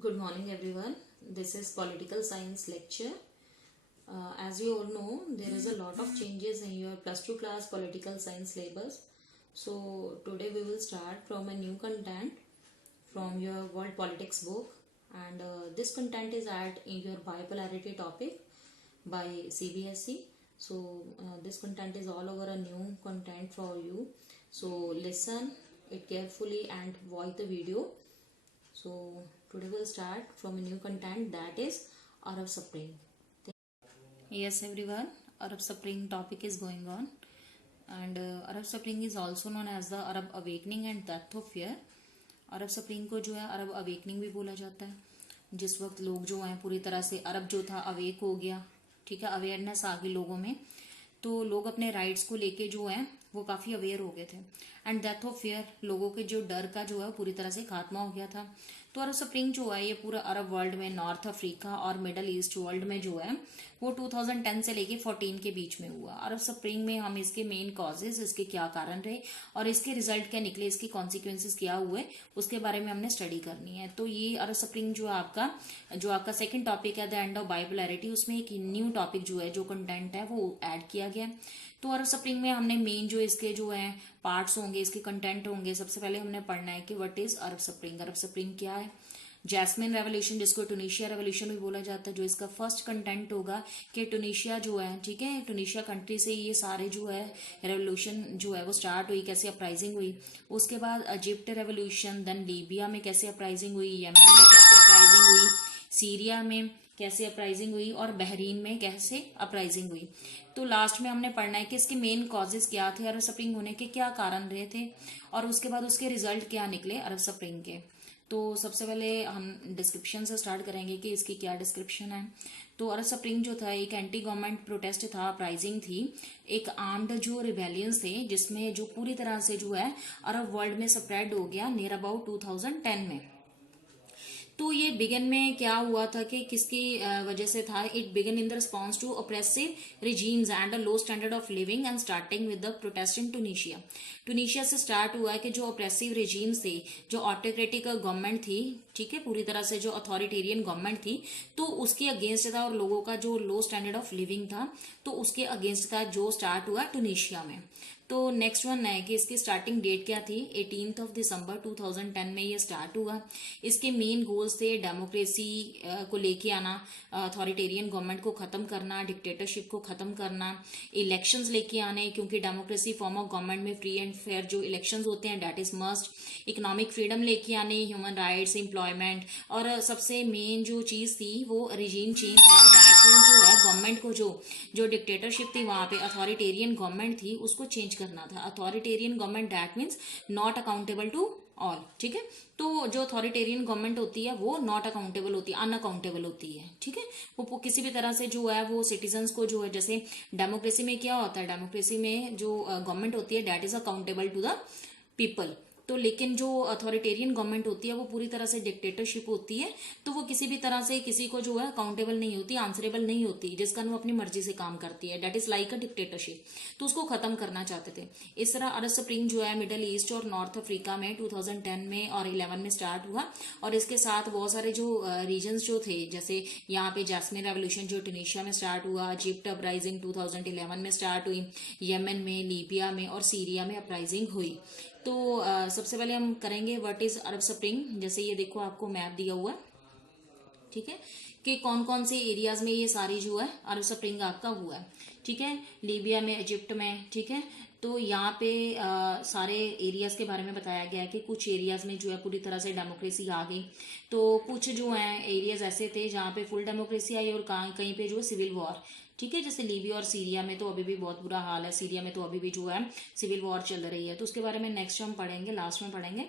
Good morning, everyone. This is political science lecture. As you all know, there is a lot of changes in your plus 2 class political science syllabus. So today we will start from a new content from your world politics book, and this content is added in your bipolarity topic by CBSE. So this content is all over a new content for you. So listen it carefully and watch the video. So today we'll start from a new content, that is Arab Spring. Yes everyone, Arab Spring topic is going on, and Arab Spring is also known as the Arab Awakening and Death of Fear. Arab spring को जो है अरब awakening भी बोला जाता है, जिस वक्त लोग जो हैं पूरी तरह से अरब जो था अवेक हो गया, ठीक है, अवेयरनेस आ गई लोगों में, तो लोग अपने राइट्स को लेके जो है वो काफ़ी अवेयर हो गए थे। एंड डेथ ऑफ फियर, लोगों के जो डर का जो है पूरी तरह से खात्मा हो गया था। तो अरब स्प्रिंग जो है ये पूरा अरब वर्ल्ड में, नॉर्थ अफ्रीका और मिडल ईस्ट वर्ल्ड में जो है वो 2010 से लेके 14 के बीच में हुआ। अरब स्प्रिंग में हम इसके मेन कॉजेज, इसके क्या कारण रहे और इसके रिजल्ट क्या निकले, इसके कॉन्सिक्वेंसेज क्या हुए, उसके बारे में हमने स्टडी करनी है। तो ये अरब स्प्रिंग जो आपका सेकंड टॉपिक है द एंड ऑफ बाइपोलैरिटी, उसमें एक न्यू टॉपिक जो है, जो कंटेंट है वो ऐड किया गया। तो अरब स्प्रिंग में हमने मेन जो इसके जो है पार्ट्स होंगे, इसके कंटेंट होंगे। सबसे पहले हमने पढ़ना है कि what is Arab spring, Arab Spring क्या है। जैस्मिन रेवोल्यूशन, जिसको टूनिशिया रेवोल्यूशन भी बोला जाता है, जो इसका फर्स्ट कंटेंट होगा कि टूनिशिया जो है, ठीक है, टूनिशिया कंट्री से ये सारे जो है रेवोल्यूशन जो है वो स्टार्ट हुई, कैसे अपराइजिंग हुई। उसके बाद इजिप्ट रेवोल्यूशन, देन लीबिया में कैसे अपराइजिंग हुई, यमन में कैसे अपराइजिंग हुई, सीरिया में कैसे अपराइजिंग हुई और बहरीन में कैसे अपराइजिंग हुई। तो लास्ट में हमने पढ़ना है कि इसके मेन कॉजेज क्या थे, अरब स्प्रिंग होने के क्या कारण रहे थे, और उसके बाद उसके रिजल्ट क्या निकले अरब स्प्रिंग के। तो सबसे पहले हम डिस्क्रिप्शन से स्टार्ट करेंगे कि इसकी क्या डिस्क्रिप्शन है। तो अरब स्प्रिंग जो था एक एंटी गवर्नमेंट प्रोटेस्ट था, अपराइजिंग थी, एक आर्म्ड जो रिबेलियंस थे, जिसमें जो पूरी तरह से जो है अरब वर्ल्ड में स्प्रेड हो गया नियर अबाउट 2010 में। तो ये बिगन में क्या हुआ था कि किसकी वजह से था, it began in the response to oppressive regimes and a low standard of living and starting with the protest in Tunisia. Tunisia से स्टार्ट हुआ है कि जो ऑप्रेसिव रिजीम्स थे, जो ऑटोक्रेटिक गवर्नमेंट थी, ठीक है, पूरी तरह से जो अथॉरिटेरियन गवर्नमेंट थी, तो उसके अगेंस्ट था, और लोगों का जो लो स्टैंडर्ड ऑफ लिविंग था, तो उसके अगेंस्ट था, जो स्टार्ट हुआ टूनिशिया में। तो नेक्स्ट वन है कि इसकी स्टार्टिंग डेट क्या थी, 18 दिसंबर 2010 में ये स्टार्ट हुआ। इसके मेन गोल्स थे डेमोक्रेसी को लेके आना, अथॉरिटेरियन गवर्नमेंट को खत्म करना, डिक्टेटरशिप को खत्म करना, इलेक्शंस लेके आने, क्योंकि डेमोक्रेसी फॉर्म ऑफ गवर्नमेंट में फ्री एंड फेयर जो इलेक्शंस होते हैं that is must, economic freedom लेके आने, ह्यूमन राइट्स, एम्प्लॉयमेंट, और सबसे मेन जो चीज थी वो रिजीम चेंज था। दैट मीन्स जो है गवर्नमेंट को जो डिक्टेटरशिप थी वहां पे, अथॉरिटेरियन गवर्नमेंट थी, उसको चेंज करना था। Authoritarian government that means not accountable to all, ठीक है। तो जो अथॉरिटेरियन गवर्नमेंट होती है वो नॉट अकाउंटेबल होती है, अनअकाउंटेबल होती है, ठीक है। वो किसी भी तरह से जो है वो सिटीजन्स को जो है, जैसे डेमोक्रेसी में क्या होता है, डेमोक्रेसी में जो गवर्नमेंट होती है that is accountable to the people. तो लेकिन जो अथॉरिटेरियन गवर्नमेंट होती है वो पूरी तरह से डिक्टेटरशिप होती है, तो वो किसी भी तरह से किसी को जो है अकाउंटेबल नहीं होती, आंसरेबल नहीं होती, जिसका वो अपनी मर्जी से काम करती है, that is like a dictatorship. तो उसको खत्म करना चाहते थे। इस तरह अरब स्प्रिंग जो है मिडल ईस्ट और नॉर्थ अफ्रीका में 2010 में और 11 में स्टार्ट हुआ, और इसके साथ बहुत सारे जो रीजन्स जो थे, जैसे यहाँ पे जैस्मिन रेवोल्यूशन जो टूनिशिया में स्टार्ट हुआ, इजिप्ट अपराइजिंग 2011 में स्टार्ट हुई, यमन में, लीबिया में और सीरिया में अपराइजिंग हुई। तो सबसे पहले हम करेंगे व्हाट इज अरब स्प्रिंग। जैसे ये देखो आपको मैप दिया हुआ है, ठीक है, कि कौन कौन से एरियाज में ये सारी जो है अरब स्प्रिंग आपका हुआ है, ठीक है, लीबिया में, इजिप्ट में, ठीक है। तो यहाँ पे सारे एरियाज के बारे में बताया गया है कि कुछ एरियाज में जो है पूरी तरह से डेमोक्रेसी आ गई, तो कुछ जो है एरियाज ऐसे थे जहाँ पे फुल डेमोक्रेसी आई, और कहीं पे जो है सिविल वॉर, ठीक है, जैसे लीबिया और सीरिया में तो अभी भी बहुत बुरा हाल है, सीरिया में तो अभी भी जो है सिविल वॉर चल रही है। तो उसके बारे में नेक्स्ट हम पढ़ेंगे, लास्ट में पढ़ेंगे।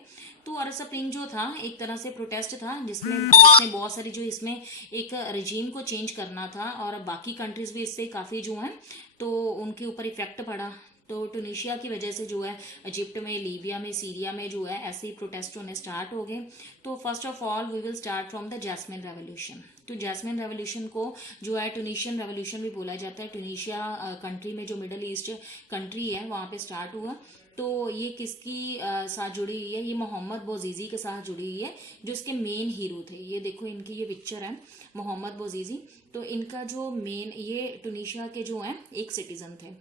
तो अरब स्प्रिंग जो था एक तरह से प्रोटेस्ट था, जिसमें बहुत सारी जो इसमें एक रजीम को चेंज करना था, और बाकी कंट्रीज भी इससे काफ़ी जो है तो उनके ऊपर इफेक्ट पड़ा। तो टूनिशिया की वजह से जो है इजिप्ट में, लीबिया में, सीरिया में जो है ऐसे ही प्रोटेस्ट होने स्टार्ट हो गए। तो first of all we will start from the Jasmine Revolution. तो जैस्मिन रेवोल्यूशन को जो है टूनिशियन रेवोल्यूशन भी बोला जाता है। टूनिशिया कंट्री में जो मिडल ईस्ट कंट्री है वहाँ पे स्टार्ट हुआ। तो ये किसकी साथ जुड़ी हुई है, ये मोहम्मद बौजीजी के साथ जुड़ी हुई है, जो इसके मेन हीरो थे। ये देखो इनकी ये पिक्चर है, मोहम्मद बौजीजी। तो इनका जो मेन, ये टूनिशिया के जो हैं एक सिटीजन थे।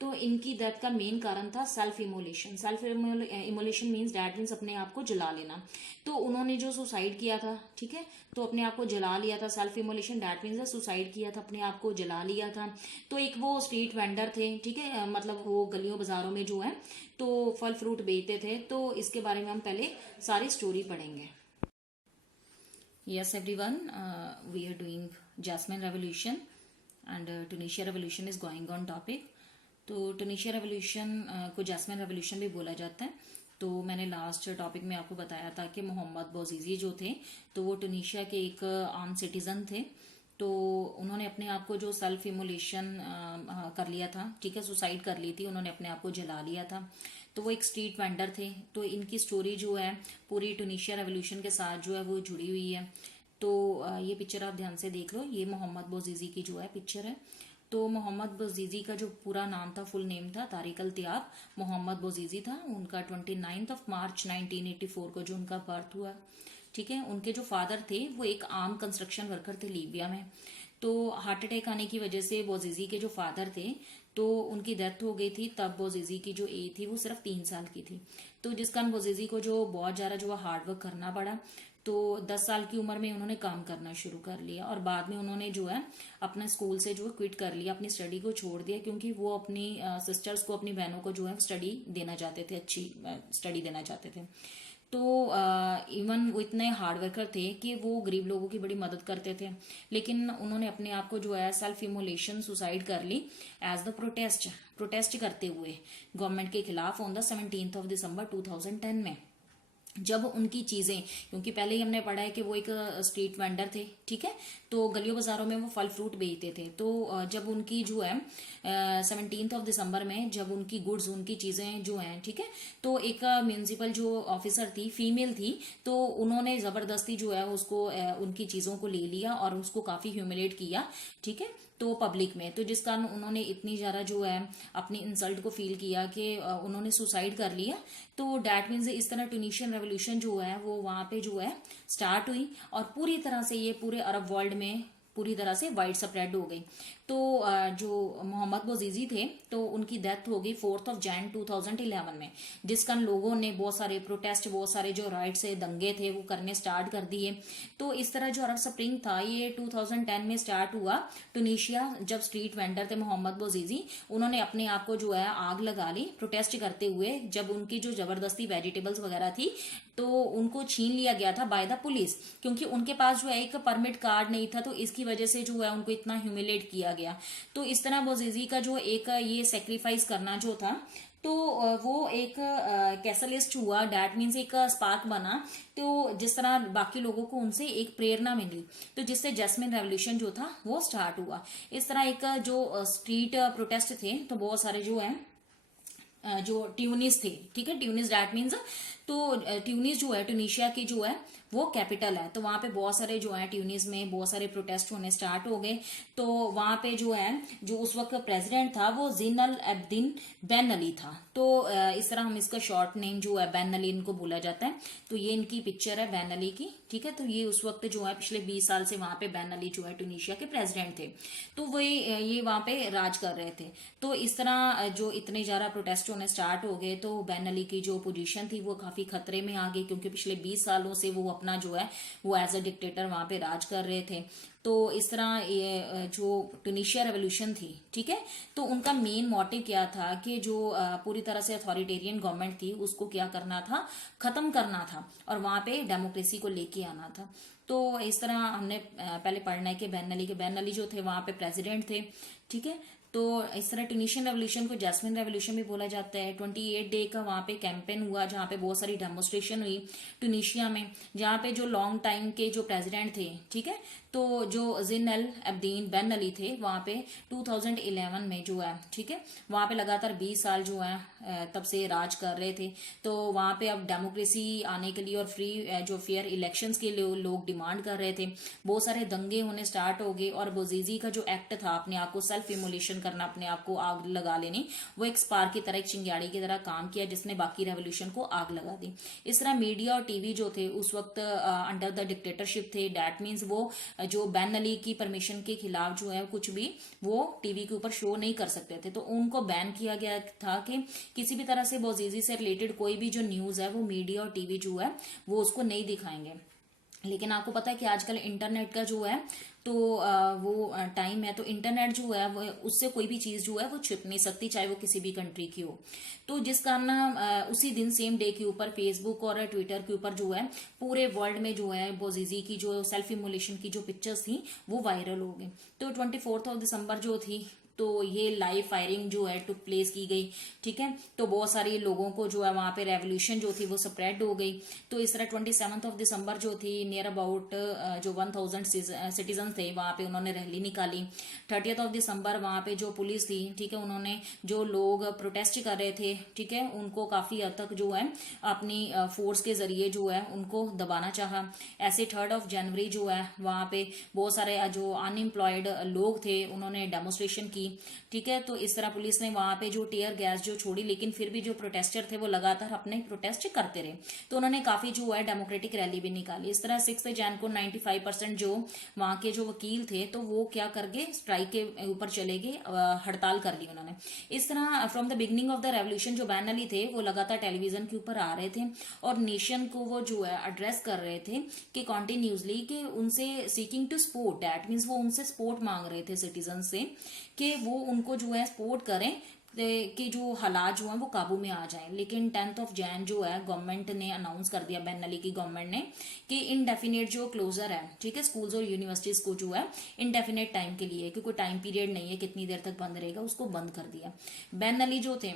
तो इनकी डेथ का मेन कारण था self immolation. Self immolation means that means अपने आप को जला लेना। तो उन्होंने जो सुसाइड किया था, ठीक है, तो अपने आप को जला लिया था। Self immolation that means suicide किया था, अपने आप को जला लिया था। तो एक वो स्ट्रीट वेंडर थे, ठीक है, मतलब वो गलियों बाजारों में जो है तो फल फ्रूट बेचते थे। तो इसके बारे में हम पहले सारी स्टोरी पढ़ेंगे। Yes, everyone, we are doing Jasmine Revolution and Tunisia Revolution is going on topic. तो टूनिशिया रेवोल्यूशन को जैस्मिन रेवोल्यूशन भी बोला जाता है। तो मैंने लास्ट टॉपिक में आपको बताया था कि मोहम्मद बौजीजी जो थे तो वो टूनिशिया के एक आम सिटीजन थे। तो उन्होंने अपने आप को जो सेल्फ इमोलेशन कर लिया था, ठीक है, सुसाइड कर ली थी, उन्होंने अपने आप को जला लिया था। तो वो एक स्ट्रीट वेंडर थे। तो इनकी स्टोरी जो है पूरी टूनिशिया रेवोल्यूशन के साथ जो है वो जुड़ी हुई है। तो ये पिक्चर आप ध्यान से देख लो, ये मोहम्मद बौजीजी की जो है पिक्चर है। तो मोहम्मद बौजीजी का जो पूरा नाम था, फुल नेम था तारिक अल तियाब मोहम्मद बौजीजी था। उनका 29 मार्च 1984 को जो उनका बर्थ हुआ, ठीक है। उनके जो फादर थे वो एक आम कंस्ट्रक्शन वर्कर थे लीबिया में। तो हार्ट अटैक आने की वजह से बौजीजी के जो फादर थे तो उनकी डेथ हो गई थी। तब बौजीजी की जो एज थी वो सिर्फ 3 साल की थी। तो जिस कारण बौजीजी को जो बहुत ज्यादा जो हार्ड वर्क करना पड़ा। तो 10 साल की उम्र में उन्होंने काम करना शुरू कर लिया और बाद में उन्होंने जो है अपने स्कूल से जो है क्विट कर लिया, अपनी स्टडी को छोड़ दिया, क्योंकि वो अपनी सिस्टर्स को, अपनी बहनों को जो है स्टडी देना चाहते थे, अच्छी स्टडी देना चाहते थे। तो इवन वो इतने हार्ड वर्कर थे कि वो गरीब लोगों की बड़ी मदद करते थे। लेकिन उन्होंने अपने आप को जो है सेल्फ इमोलेशन सुसाइड कर ली एज द प्रोटेस्ट करते हुए गवर्नमेंट के खिलाफ ऑन द 17 दिसंबर 2010 में। जब उनकी चीजें, क्योंकि पहले ही हमने पढ़ा है कि वो एक स्ट्रीट वेंडर थे, ठीक है, तो गलियों बाजारों में वो फल फ्रूट बेचते थे। तो जब उनकी जो है 17 दिसंबर में जब उनकी गुड्स, उनकी चीजें जो हैं, ठीक है, तो एक म्यूनिसिपल जो ऑफिसर थी, फीमेल थी, तो उन्होंने जबरदस्ती जो है उसको उनकी चीजों को ले लिया और उसको काफी ह्यूमिलेट किया, ठीक है, तो पब्लिक में। तो जिस कारण उन्होंने इतनी ज्यादा जो है अपनी इंसल्ट को फील किया कि उन्होंने सुसाइड कर लिया। तो डैट मीन्स इस तरह ट्यूनिशियन रेवोल्यूशन जो है वो वहां पे जो है स्टार्ट हुई और पूरी तरह से ये पूरे अरब वर्ल्ड में पूरी तरह से वाइड स्प्रेड हो गई। तो जो मोहम्मद बौजीजी थे तो उनकी डेथ हो गई 4 जनवरी 2011 में, जिस कारण लोगों ने बहुत सारे प्रोटेस्ट, बहुत सारे जो राइट्स है, दंगे थे वो करने स्टार्ट कर दिए। तो इस तरह जो अरब स्प्रिंग था ये 2010 में स्टार्ट हुआ। टूनिशिया जब स्ट्रीट वेंडर थे मोहम्मद बौजीजी, उन्होंने अपने आप को जो है आग लगा ली प्रोटेस्ट करते हुए। जब उनकी जो जबरदस्ती वेजिटेबल्स वगैरह थी तो उनको छीन लिया गया था बाय द पुलिस, क्योंकि उनके पास जो है एक परमिट कार्ड नहीं था। तो इसकी वजह से जो है उनको इतना ह्यूमिलेट किया गया। तो इस तरह बौजीजी का जो एक ये सेक्रीफाइस करना जो था तो वो एक कैटलिस्ट हुआ, डैट मीन्स एक स्पार्क बना। तो जिस तरह बाकी लोगों को उनसे एक प्रेरणा मिली, तो जिससे जैस्मिन रेवोल्यूशन जो था वो स्टार्ट हुआ। इस तरह एक जो स्ट्रीट प्रोटेस्ट थे तो बहुत सारे जो है जो ट्यूनिस थे, ठीक है, ट्यूनिस डैट मीन्स, तो ट्यूनिस जो है टूनिशिया की जो है वो कैपिटल है। तो वहां पे बहुत सारे जो है ट्यूनिस में बहुत सारे प्रोटेस्ट होने स्टार्ट हो गए। तो वहां पे जो है जो उस वक्त प्रेसिडेंट था वो ज़ीनल अब्दीन बेन अली था। तो इस तरह हम इसका शॉर्ट नेम जो है बेन अली इनको बोला जाता है। तो ये इनकी पिक्चर है बेन अली की, ठीक है। तो ये उस वक्त जो है पिछले 20 साल से वहां पे बेन अली जो है टूनिशिया के प्रेसिडेंट थे। तो वो ये वहां पे राज कर रहे थे। तो इस तरह जो इतने ज्यादा प्रोटेस्ट होने स्टार्ट हो गए तो बेन अली की जो पोजीशन थी वो काफी खतरे में आ गई, क्योंकि पिछले 20 सालों से वो अपना जो है वो एज अ डिक्टेटर वहां पे राज कर रहे थे। तो इस तरह ये जो टूनिशिया रेवोल्यूशन थी, ठीक है, तो उनका मेन मोटिव क्या था कि जो पूरी तरह से अथॉरिटेरियन गवर्नमेंट थी उसको क्या करना था, खत्म करना था और वहां पे डेमोक्रेसी को लेके आना था। तो इस तरह हमने पहले पढ़ना है कि बेन अली जो थे वहां पे प्रेसिडेंट थे, ठीक है। तो इस तरह टूनिशियन रेवोल्यूशन को जैस्मिन रेवोल्यूशन भी बोला जाता है। 28 डे का वहां पे कैंपेन हुआ जहां पे बहुत सारी डेमोन्स्ट्रेशन हुई टूनिशिया में, जहां पे जो लॉन्ग टाइम के जो प्रेसिडेंट थे, ठीक है, तो जो ज़ीनल अब्दीन बेन अली थे वहां पे 2011 में जो है, ठीक है, वहां पे लगातार 20 साल जो है तब से राज कर रहे थे। तो वहां पे अब डेमोक्रेसी आने के लिए और फ्री जो फेयर इलेक्शंस के लिए लोग डिमांड कर रहे थे। बहुत सारे दंगे होने स्टार्ट हो गए और बौजीजी का जो एक्ट था अपने आप को सेल्फ इमोलेशन करना, अपने आप को आग लगा लेनी, वो एक स्पार्क की तरह, एक चिंगारी की तरह काम किया जिसने बाकी रेवोल्यूशन को आग लगा दी। इस तरह मीडिया और टीवी जो थे उस वक्त अंडर द डिक्टेटरशिप थे। डैट मीन्स वो जो बैन अली की परमिशन के खिलाफ जो है कुछ भी वो टीवी के ऊपर शो नहीं कर सकते थे, तो उनको बैन किया गया था कि किसी भी तरह से बोजीजी से रिलेटेड कोई भी जो न्यूज है वो मीडिया और टीवी जो है वो उसको नहीं दिखाएंगे। लेकिन आपको पता है कि आजकल इंटरनेट का जो है तो वो टाइम है, तो इंटरनेट जो है वो उससे कोई भी चीज जो है वो छिप नहीं सकती, चाहे वो किसी भी कंट्री की हो। तो जिस कारण उसी दिन सेम डे के ऊपर फेसबुक और ट्विटर के ऊपर जो है पूरे वर्ल्ड में जो है बोजीजी की जो सेल्फ इमोलेशन की जो पिक्चर्स थी वो वायरल हो गई। तो 24 दिसंबर जो थी तो ये लाइव फायरिंग जो है टुक प्लेस की गई, ठीक है। तो बहुत सारे लोगों को जो है वहां पे रेवोल्यूशन जो थी वो स्प्रेड हो गई। तो इस तरह 27 दिसंबर जो थी नियर अबाउट जो 1000 सिटीजन थे वहां पे उन्होंने रैली निकाली। 30 दिसंबर वहां पे जो पुलिस थी, ठीक है, उन्होंने जो लोग प्रोटेस्ट कर रहे थे, ठीक है, उनको काफी हद तक जो है अपनी फोर्स के जरिए जो है उनको दबाना चाहा। ऐसे 3 जनवरी जो है वहां पे बहुत सारे जो अनएम्प्लॉयड लोग थे उन्होंने डेमोस्ट्रेशन की, ठीक है। तो इस तरह पुलिस ने वहां पे जो टीयर गैस जो छोड़ी, लेकिन फिर भी जो प्रोटेस्टर थे वो लगातार अपने प्रोटेस्ट करते रहे, तो उन्होंने काफी जो है डेमोक्रेटिक रैली भी निकाली। इस तरह 6 जनवरी को 95% जो वहां के जो वकील थे तो वो क्या कर गए, स्ट्राइक के ऊपर चले गए, हड़ताल कर ली उन्होंने। इस तरह from the beginning of the revolution जो बैन अली थे वो लगातार टेलीविजन के ऊपर आ रहे थे और नेशन को वो जो है एड्रेस कर रहे थे कि कॉन्टिन्यूसली कि उनसे seeking to support, that means वो उनसे सपोर्ट मांग रहे थे सिटीजन से कि वो उनको जो है सपोर्ट करें कि जो हालात जो है वो काबू में आ जाएं। लेकिन 10 जनवरी जो है गवर्नमेंट ने अनाउंस कर दिया, बैन अली की गवर्नमेंट ने, कि इनडेफिनेट जो क्लोजर है, ठीक है, स्कूल्स और यूनिवर्सिटीज को जो है इनडेफिनेट टाइम के लिए, क्योंकि टाइम पीरियड नहीं है कितनी देर तक बंद रहेगा, उसको बंद कर दिया। बैन अली जो थे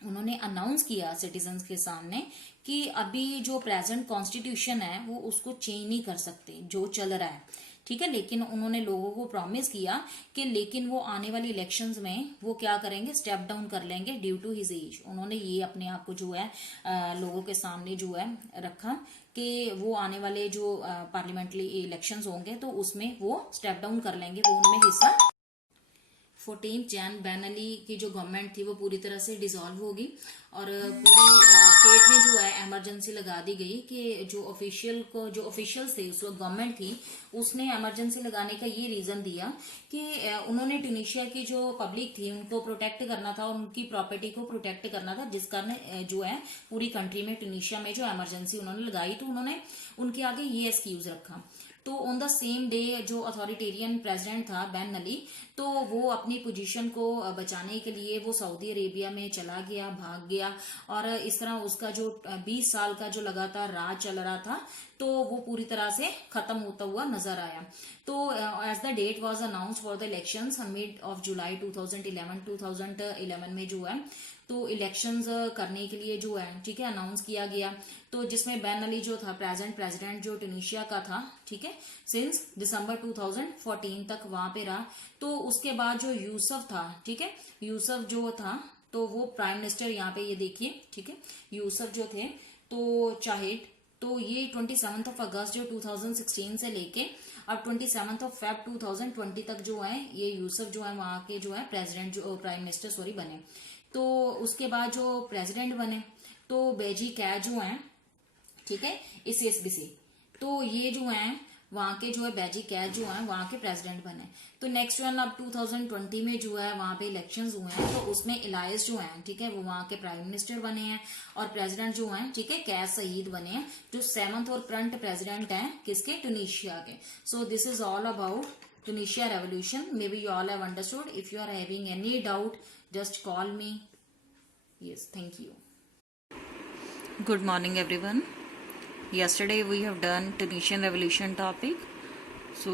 उन्होंने अनाउंस किया सिटीजन्स के सामने कि अभी जो प्रेजेंट कॉन्स्टिट्यूशन है वो उसको चेंज नहीं कर सकते जो चल रहा है, ठीक है। लेकिन उन्होंने लोगों को प्रॉमिस किया कि लेकिन वो आने वाली इलेक्शंस में वो क्या करेंगे, स्टेप डाउन कर लेंगे ड्यू टू हिज एज। उन्होंने ये अपने आप को जो है लोगों के सामने जो है रखा कि वो आने वाले जो पार्लियामेंट्री इलेक्शंस होंगे तो उसमें वो स्टेप डाउन कर लेंगे, वो उनमें हिस्सा। 14 जनवरी बैन अली की जो गवर्नमेंट थी वो पूरी तरह से डिसॉल्व होगी और पूरी स्टेट में जो है इमरजेंसी लगा दी गई कि जो ऑफिशियल्स थे उस वक्त गवर्नमेंट थी उसने इमरजेंसी लगाने का ये रीजन दिया कि उन्होंने ट्यूनीशिया की जो पब्लिक थी उनको प्रोटेक्ट करना था और उनकी प्रॉपर्टी को प्रोटेक्ट करना था, जिस कारण जो है पूरी कंट्री में ट्यूनीशिया में जो इमरजेंसी उन्होंने लगाई, तो उन्होंने उनके आगे ये एक्सक्यूज रखा। तो ऑन द सेम डे जो अथॉरिटेरियन प्रेसिडेंट था बैन अली, तो वो अपनी पोजीशन को बचाने के लिए वो सऊदी अरेबिया में चला गया, भाग गया और इस तरह उसका जो 20 साल का जो लगातार राज चल रहा था तो वो पूरी तरह से खत्म होता हुआ नजर आया। तो as the date was announced for the elections mid of July 2011 में जो है तो इलेक्शंस करने के लिए जो है, ठीक है, अनाउंस किया गया। तो जिसमें बैन अली जो था प्रेसिडेंट जो ट्यूनीशिया का था, ठीक है, सिंस दिसंबर 2014 तक वहां पे रहा। तो उसके बाद जो यूसुफ था, ठीक है, यूसुफ जो था तो वो प्राइम मिनिस्टर, यहाँ पे ये देखिए, ठीक है, यूसुफ जो थे तो चाहिद, तो ये 27 अगस्त जो 2016 से लेके अब 27 फेब 2020 तक जो है ये यूसुफ जो है वहां के जो है प्रेसिडेंट जो प्राइम मिनिस्टर बने। तो उसके बाद जो प्रेसिडेंट बने तो बेजी कैद जो है, ठीक है, इस एसबीसी, तो ये जो है वहां के जो है बेजी कैद जो है वहां के प्रेसिडेंट बने। तो नेक्स्ट वन अब 2020 में जो है वहां पे इलेक्शंस हुए हैं तो उसमें इलायस जो है, ठीक है, वो वहां के प्राइम मिनिस्टर बने हैं और प्रेसिडेंट जो है, ठीक है, कैद सईद बने हैं जो 7th और करंट प्रेसिडेंट हैं किसके, ट्यूनीशिया के। सो this is all about Tunisia revolution. Maybe you all have understood. If you are having any doubt, just call me. Yes, thank you. Good morning everyone. Yesterday we have done Tunisian revolution topic. So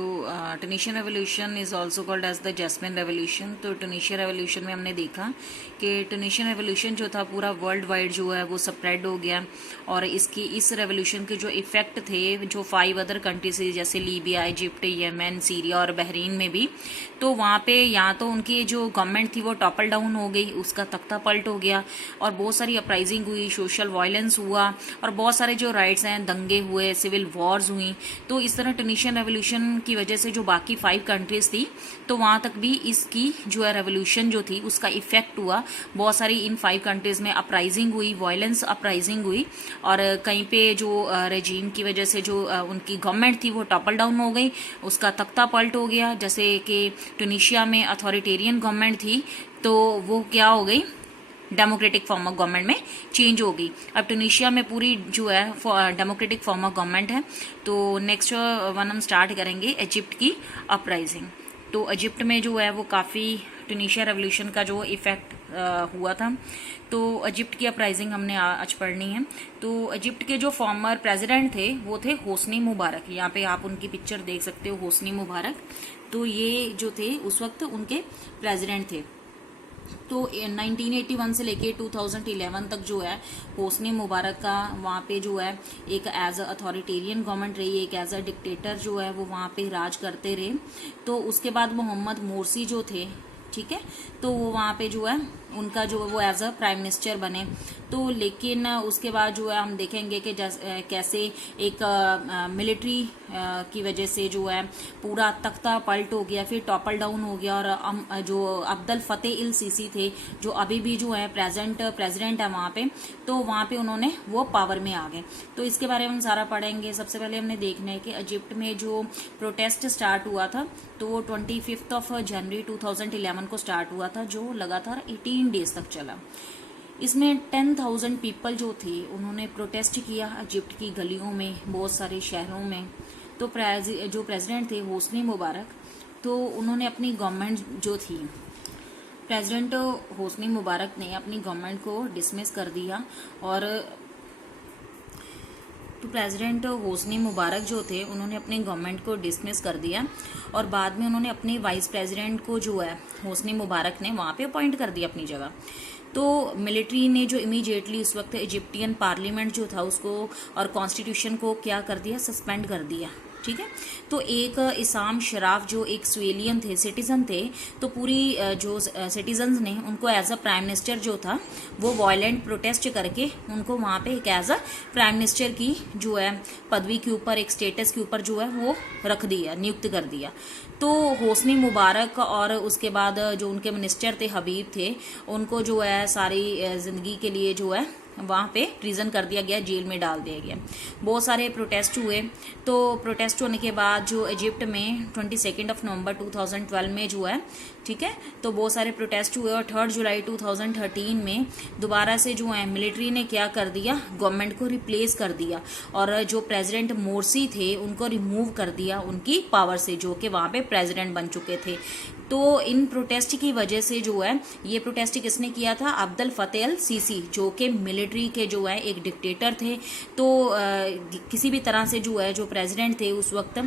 Tunisian revolution is also called as the Jasmine revolution. तो Tunisia revolution में हमने देखा कि Tunisian revolution जो था पूरा world wide जो है वो स्प्रेड हो गया और इस रेवोल्यूशन के जो इफेक्ट थे जो 5 अदर कंट्रीज जैसे लीबिया, इजिप्ट, यमन, सीरिया और बहरीन में भी, तो वहाँ पे यहाँ तो उनकी जो गवर्नमेंट थी वो टॉपल डाउन हो गई, उसका तख्ता पलट हो गया और बहुत सारी अपराइजिंग हुई, सोशल वायलेंस हुआ और बहुत सारे जो राइट्स हैं, दंगे हुए, सिविल वॉर्स हुई। तो इस तरह Tunisian revolution रेवोल्यूशन की वजह से जो बाकी 5 कंट्रीज थी तो वहां तक भी इसकी जो है रेवोल्यूशन जो थी उसका इफेक्ट हुआ। बहुत सारी इन 5 कंट्रीज में अपराइजिंग हुई, वायलेंस अपराइजिंग हुई, और कहीं पे जो रेजीम की वजह से जो उनकी गवर्नमेंट थी वो टॉपल डाउन हो गई, उसका तख्ता पलट हो गया। जैसे कि ट्यूनीशिया में अथॉरिटेरियन गवर्नमेंट थी तो वो क्या हो गई, डेमोक्रेटिक फॉर्म ऑफ गवर्नमेंट में चेंज हो गई। अब ट्यूनीशिया में पूरी जो है डेमोक्रेटिक फॉर्म ऑफ गवर्नमेंट है। तो नेक्स्ट वन हम स्टार्ट करेंगे इजिप्ट की अपराइजिंग। तो इजिप्ट में जो है वो काफ़ी ट्यूनीशिया रेवोल्यूशन का जो इफेक्ट हुआ था। तो इजिप्ट की अपराइजिंग हमने आज पढ़नी है। तो इजिप्ट के जो फॉर्मर प्रेसिडेंट थे वो थे होस्नी मुबारक। यहाँ पे आप उनकी पिक्चर देख सकते हो, होस्नी मुबारक। तो ये जो थे उस वक्त उनके प्रेसिडेंट थे। तो 1981 से लेके 2011 तक जो है होस्नी मुबारक का वहाँ पे जो है एक एज अ अथॉरिटेरियन गवर्नमेंट रही, एक एज अ डिक्टेटर जो है वो वहाँ पे राज करते रहे। तो उसके बाद मोहम्मद मोरसी जो थे, ठीक है, तो वो वहाँ पे जो है उनका जो वो एज अ प्राइम मिनिस्टर बने। तो लेकिन उसके बाद जो है हम देखेंगे कि कैसे एक मिलिट्री की वजह से जो है पूरा तख्ता पलट हो गया, फिर टॉपल डाउन हो गया, और जो अब्दुल फतेह अल सीसी थे जो अभी भी जो है प्रेसिडेंट है वहाँ पे, तो वहाँ पे उन्होंने वो पावर में आ गए। तो इसके बारे में हम सारा पढ़ेंगे। सबसे पहले हमने देखना है कि इजिप्ट में जो प्रोटेस्ट स्टार्ट हुआ था तो वो 25 जनवरी 2011 को स्टार्ट हुआ था, जो लगातार 18 डेज तक चला। इसमें 10,000 पीपल जो थे उन्होंने प्रोटेस्ट किया इजिप्ट की गलियों में, बहुत सारे शहरों में। तो जो प्रेसिडेंट थे होस्नी मुबारक, तो उन्होंने अपनी गवर्नमेंट जो थी, प्रेसिडेंट होस्नी मुबारक ने अपनी गवर्नमेंट को डिसमिस कर दिया। और तो प्रेसिडेंट होस्नी मुबारक जो थे उन्होंने अपनी गवर्नमेंट को डिसमिस कर दिया, और बाद में उन्होंने अपने वाइस प्रेसिडेंट को जो है होस्नी मुबारक ने वहाँ पे अपॉइंट कर दिया अपनी जगह। तो मिलिट्री ने जो इमीडिएटली उस वक्त इजिप्टियन पार्लियामेंट जो था उसको और कॉन्स्टिट्यूशन को क्या कर दिया, सस्पेंड कर दिया, ठीक है। तो एक इसाम शराफ जो एक स्वेलियन थे, सिटीजन थे, तो पूरी जो सिटीजन्स ने उनको एज अ प्राइम मिनिस्टर जो था वो वायलेंट प्रोटेस्ट करके उनको वहाँ पे एक एज अ प्राइम मिनिस्टर की जो है पदवी के ऊपर, एक स्टेटस के ऊपर जो है वो रख दिया, नियुक्त कर दिया। तो होस्नी मुबारक और उसके बाद जो उनके मिनिस्टर थे हबीब थे, उनको जो है सारी जिंदगी के लिए जो है वहाँ पे प्रिजन कर दिया गया, जेल में डाल दिया गया। बहुत सारे प्रोटेस्ट हुए। तो प्रोटेस्ट होने के बाद जो इजिप्ट में 22 नवंबर 2012 में जो है, ठीक है, तो बहुत सारे प्रोटेस्ट हुए, और 3 जुलाई 2013 में दोबारा से जो है मिलिट्री ने क्या कर दिया, गवर्नमेंट को रिप्लेस कर दिया, और जो प्रेसिडेंट मोरसी थे उनको रिमूव कर दिया उनकी पावर से, जो कि वहाँ पे प्रेसिडेंट बन चुके थे। तो इन प्रोटेस्ट की वजह से जो है, ये प्रोटेस्ट किसने किया था, अब्दुल फतेह अल सीसी, जो कि मिलिट्री के जो है एक डिक्टेटर थे। तो किसी भी तरह से जो है जो प्रेसिडेंट थे उस वक्त,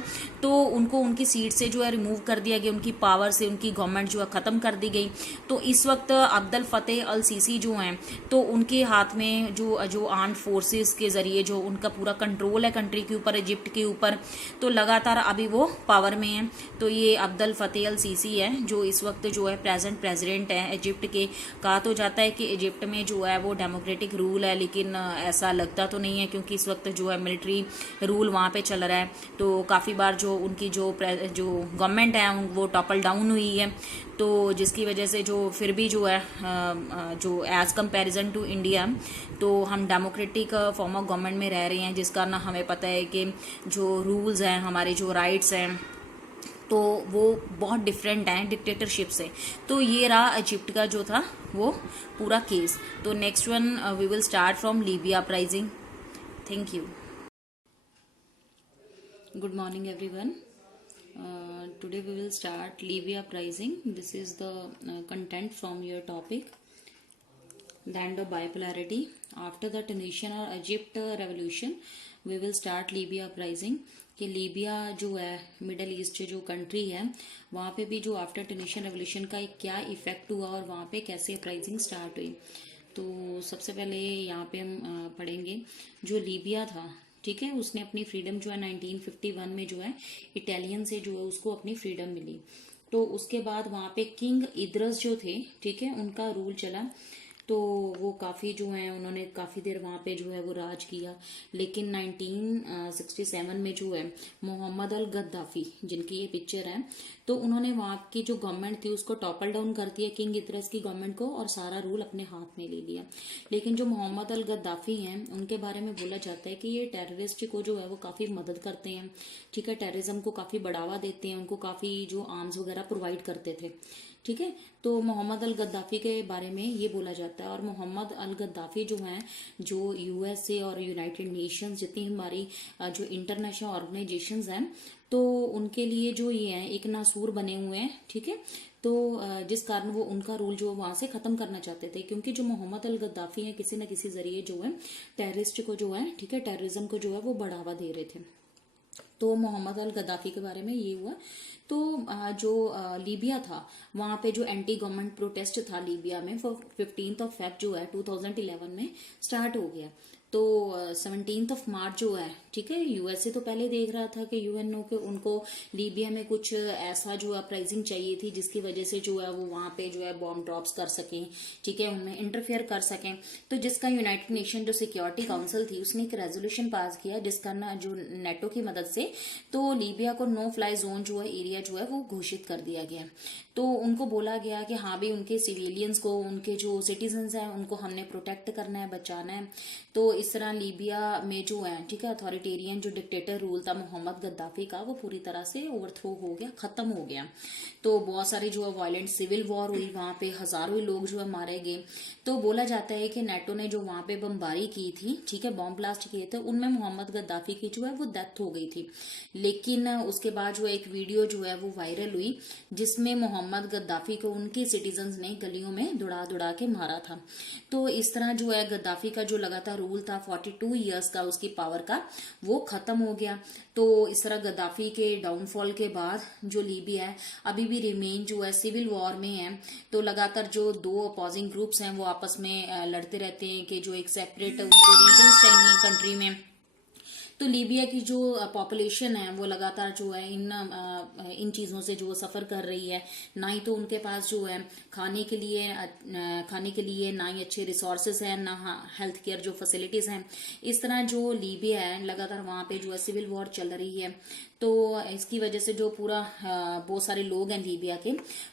तो उनको उनकी सीट से जो है रिमूव कर दिया गया, उनकी पावर से उनकी गवर्नमेंट जो है ख़त्म कर दी गई। तो इस वक्त अब्दुल फतेह अल सीसी जो हैं, तो उनके हाथ में जो आर्म फोर्सेस के ज़रिए जो उनका पूरा कंट्रोल है कंट्री के ऊपर, इजिप्ट के ऊपर, तो लगातार अभी वो पावर में हैं। तो ये अब्दुल फतेह अल सीसी है जो इस वक्त जो है प्रेजेंट प्रेसिडेंट है इजिप्ट के। कहा तो जाता है कि इजिप्ट में जो है वो डेमोक्रेटिक रूल है, लेकिन ऐसा लगता तो नहीं है, क्योंकि इस वक्त जो है मिलिट्री रूल वहाँ पे चल रहा है। तो काफ़ी बार जो उनकी जो गवर्नमेंट है वो टॉपल डाउन हुई है, तो जिसकी वजह से जो फिर भी जो है जो एज कंपैरिजन टू इंडिया, तो हम डेमोक्रेटिक फॉर्म ऑफ गवर्नमेंट में रह रहे हैं, जिस कारण हमें पता है कि जो रूल्स हैं, हमारे जो राइट्स हैं, तो वो बहुत डिफरेंट हैं डिक्टेटरशिप से। तो ये रहा इजिप्ट का जो था वो पूरा केस। तो next one we will start from Libya uprising. Thank you. Good morning everyone. Today we will start Libya uprising. This is the content from your topic. Land of bipolarity. After the Tunisian or Egypt revolution, we will start Libya uprising. कि Libya जो है middle east जो country है, वहाँ पे भी जो after ट्यूनीशियन revolution का क्या इफेक्ट हुआ और वहाँ पे कैसे अपराइजिंग स्टार्ट हुई। तो सबसे पहले यहाँ पे हम पढ़ेंगे जो लीबिया था, ठीक है, उसने अपनी फ्रीडम जो है 1951 में जो है इटालियन से जो है उसको अपनी फ्रीडम मिली। तो उसके बाद वहाँ पे किंग इद्रस जो थे, ठीक है, उनका रूल चला तो वो काफ़ी जो है उन्होंने काफ़ी देर वहाँ पे जो है वो राज किया। लेकिन 1967 में जो है मोहम्मद अल गद्दाफी, जिनकी ये पिक्चर है, तो उन्होंने वहाँ की जो गवर्नमेंट थी उसको टॉपल डाउन कर दिया, किंग इतरस की गवर्नमेंट को, और सारा रूल अपने हाथ में ले लिया। लेकिन जो मोहम्मद अल गद्दाफी हैं उनके बारे में बोला जाता है कि ये टेररिस्ट को जो है वो काफ़ी मदद करते हैं, ठीक है, टेररिज्म को काफ़ी बढ़ावा देते हैं, उनको काफ़ी जो आर्म्स वगैरह प्रोवाइड करते थे, ठीक है। तो मोहम्मद अल गद्दाफी के बारे में ये बोला जाता है। और मोहम्मद अल गद्दाफी जो हैं, जो यूएसए और यूनाइटेड नेशंस जितनी हमारी जो इंटरनेशनल ऑर्गेनाइजेशंस हैं, तो उनके लिए जो ये हैं एक नासूर बने हुए हैं, ठीक है। तो जिस कारण वो उनका रूल जो वहां से खत्म करना चाहते थे, क्योंकि जो मोहम्मद अल गद्दाफी हैं किसी न किसी जरिए जो है टेररिस्ट को जो है, ठीक है, टेररिज्म को जो है वो बढ़ावा दे रहे थे। तो मोहम्मद अल गद्दाफी के बारे में ये हुआ। तो जो लीबिया था, वहाँ पे जो एंटी गवर्नमेंट प्रोटेस्ट था लीबिया में, वो 15 फेब जो है 2011 में स्टार्ट हो गया। तो 17 मार्च जो है, ठीक है, यूएसए तो पहले देख रहा था कि यूएनओ के उनको लीबिया में कुछ ऐसा जो अपराइजिंग चाहिए थी जिसकी वजह से जो है वो वहाँ पे जो है बॉम्ब ड्रॉप्स कर सकें, ठीक है, उनमें इंटरफेयर कर सकें। तो जिसका यूनाइटेड नेशन जो सिक्योरिटी काउंसिल थी उसने एक रेजोल्यूशन पास किया, जिसका ना जो नेटो की मदद से तो लीबिया को नो फ्लाई जोन जो है एरिया जो है वो घोषित कर दिया गया। तो उनको बोला गया कि हाँ भी उनके सिविलियंस को, उनके जो सिटीजन्स हैं उनको हमने प्रोटेक्ट करना है, बचाना है। तो इस तरह लीबिया में जो है, ठीक है, अथॉरिटेरियन जो डिक्टेटर रूल था मोहम्मद गद्दाफी का, वो पूरी तरह से ओवरथ्रो हो गया, खत्म हो गया। तो बहुत सारी जो है वायलेंट सिविल वॉर हुई, वहां पे हजारों ही लोग जो है मारे गए। तो बोला जाता है कि नेटो ने जो वहां पे बमबारी की थी, ठीक है, बॉम्ब ब्लास्ट किए थे, उनमें मोहम्मद गद्दाफी की जो है वो डेथ हो गई थी। लेकिन उसके बाद जो एक वीडियो जो है वो वायरल हुई जिसमें मोहम्मद गद्दाफी को उनके सिटीजन्स ने गलियों में दुड़ा दुड़ा के मारा था। तो इस तरह जो है गद्दाफी का जो लगातार रूल था 42 ईयर्स का उसकी पावर का, वो खत्म हो गया। तो इस तरह गद्दाफी के डाउनफॉल के बाद जो लीबिया है अभी भी रिमेन जो है सिविल वॉर में है। तो लगातार जो दो अपोजिंग ग्रुप्स हैं वो आपस में लड़ते रहते हैं कि जो एक सेपरेट उनको रीजन्स चाहिए कंट्री में। तो लीबिया की जो पॉपुलेशन है वो लगातार जो है इन चीज़ों से जो सफ़र कर रही है। ना ही तो उनके पास जो है खाने के लिए ना ही अच्छे रिसोर्सेज हैं, ना हेल्थ केयर जो फैसिलिटीज़ हैं। इस तरह जो लीबिया है लगातार वहाँ पे जो है सिविल वॉर चल रही है। तो इसकी वजह से जो पूरा बहुत सारे लोग हैं लीबिया के,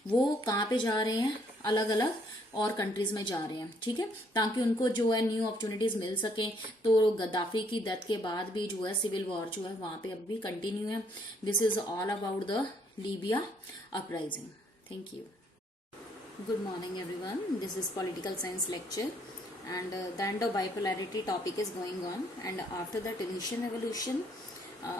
वो कहाँ पे जा रहे हैं, अलग अलग और कंट्रीज में जा रहे हैं, ठीक है, ताकि उनको जो है न्यू अपॉर्चुनिटीज मिल सके। तो गद्दाफी की डेथ के बाद भी जो है सिविल वॉर जो है वहां पे अब भी कंटिन्यू है। This is all about the Libya uprising. Thank you. Good morning everyone, this is political science lecture and the end of bipolarity topic is going on, and after the Tunisian revolution,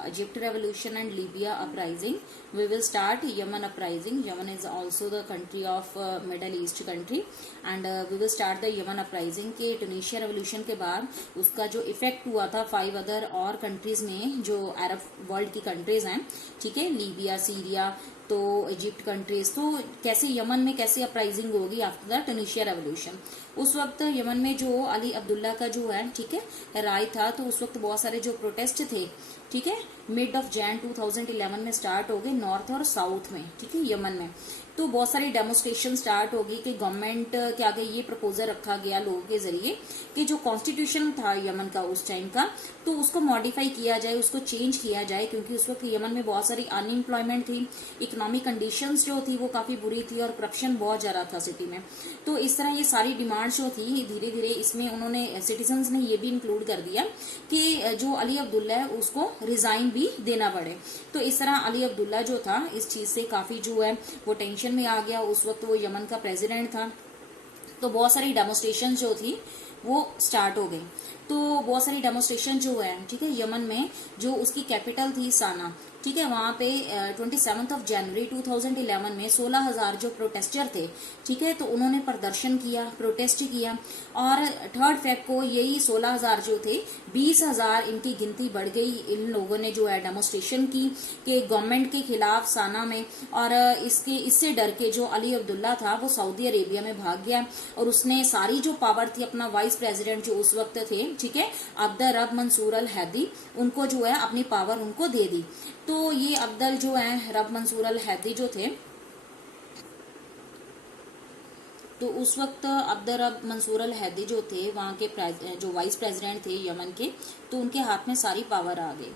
Egypt revolution and Libya uprising, we will start Yemen uprising. Yemen is also the country of Middle East country, and we will start the Yemen uprising के Tunisia revolution के बाद उसका जो effect हुआ था 5 other और countries में, जो अरब वर्ल्ड की कंट्रीज हैं, ठीक है, लीबिया, सीरिया, तो इजिप्ट कंट्रीज। तो कैसे यमन में कैसे अपराइजिंग होगी आफ्टर द टूनिशिया रेवोल्यूशन। उस वक्त यमन में जो अली अब्दुल्ला का जो है, ठीक है, राय था, तो उस वक्त बहुत सारे जो प्रोटेस्ट थे, ठीक है, मिड ऑफ जैन 2011 में स्टार्ट हो गए नॉर्थ और साउथ में, ठीक है, यमन में। तो बहुत सारी डेमोन्स्ट्रेशन स्टार्ट होगी कि गवर्नमेंट के आगे ये प्रपोजल रखा गया लोगों के जरिए कि जो कॉन्स्टिट्यूशन था यमन का उस टाइम का, तो उसको मॉडिफाई किया जाए, उसको चेंज किया जाए, क्योंकि उस वक्त यमन में बहुत सारी अनएम्प्लॉयमेंट थी, इकोनॉमिक कंडीशंस जो थी वो काफी बुरी थी और करप्शन बहुत ज्यादा था सिटी में। तो इस तरह ये सारी डिमांड्स जो थी धीरे धीरे इसमें उन्होंने सिटीजन्स ने ये भी इंक्लूड कर दिया कि जो अली अब्दुल्ला है उसको रिजाइन भी देना पड़े। तो इस तरह अली अब्दुल्ला जो था इस चीज से काफी जो है वो टेंशन में आ गया। उस वक्त वो यमन का प्रेसिडेंट था। तो बहुत सारी डेमोन्स्ट्रेशन जो थी वो स्टार्ट हो गई। तो बहुत सारी डेमोन्स्ट्रेशन जो है, ठीक है, यमन में जो उसकी कैपिटल थी साना, ठीक है, वहां पे 27 जनवरी 2011 में 16,000 जो प्रोटेस्टर थे, ठीक है, तो उन्होंने प्रदर्शन किया, प्रोटेस्ट किया, और 3 फेब को यही 16,000 जो थे 20,000 इनकी गिनती बढ़ गई। इन लोगों ने जो है डेमोन्स्ट्रेशन की कि गवर्नमेंट के खिलाफ साना में, और इससे डर के जो अली अब्दुल्ला था वो सऊदी अरेबिया में भाग गया, और उसने सारी जो पावर थी अपना वाइस प्रेसिडेंट जो उस वक्त थे, ठीक है, अब्दल रब मंसूर अल हैदी, उनको जो है अपनी पावर उनको दे दी। तो ये अब्दल जो है रब मंसूर अल हैदी जो थे, तो उस वक्त अब्दुर्रब मंसूर अल हैदी जो थे वहाँ के जो वाइस प्रेसिडेंट थे यमन के, तो उनके हाथ में सारी पावर आ गई।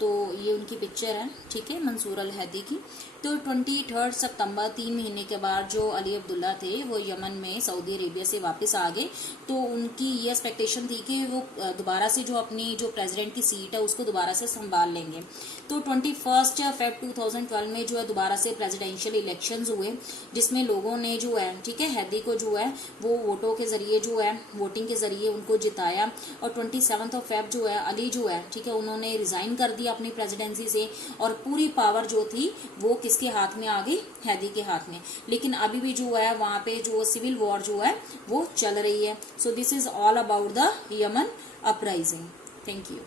तो ये उनकी पिक्चर है, ठीक है, मंसूर अल हैदी की। तो 23 सितंबर 3 महीने के बाद जो अली अब्दुल्ला थे वो यमन में सऊदी अरेबिया से वापस आ गए। तो उनकी ये एक्सपेक्टेशन थी कि वो दोबारा से जो अपनी जो प्रेसिडेंट की सीट है उसको दोबारा से संभाल लेंगे। तो 21 फेब 2012 में जो है दोबारा से प्रेसिडेंशियल इलेक्शंस हुए, जिसमें लोगों ने जो है, ठीक है, हैदी को जो है वो वोटों के जरिए जो है, वोटिंग के जरिए उनको जिताया। और 27 फेब जो है अली जो है, ठीक है, उन्होंने रिजाइन कर दिया अपनी प्रेसिडेंसी से, और पूरी पावर जो थी वो किसके हाथ में आ गई, हैदी के हाथ में। लेकिन अभी भी जो है वहां पे जो सिविल वॉर जो है वो चल रही है। So this is all about the Yemen uprising. Thank you.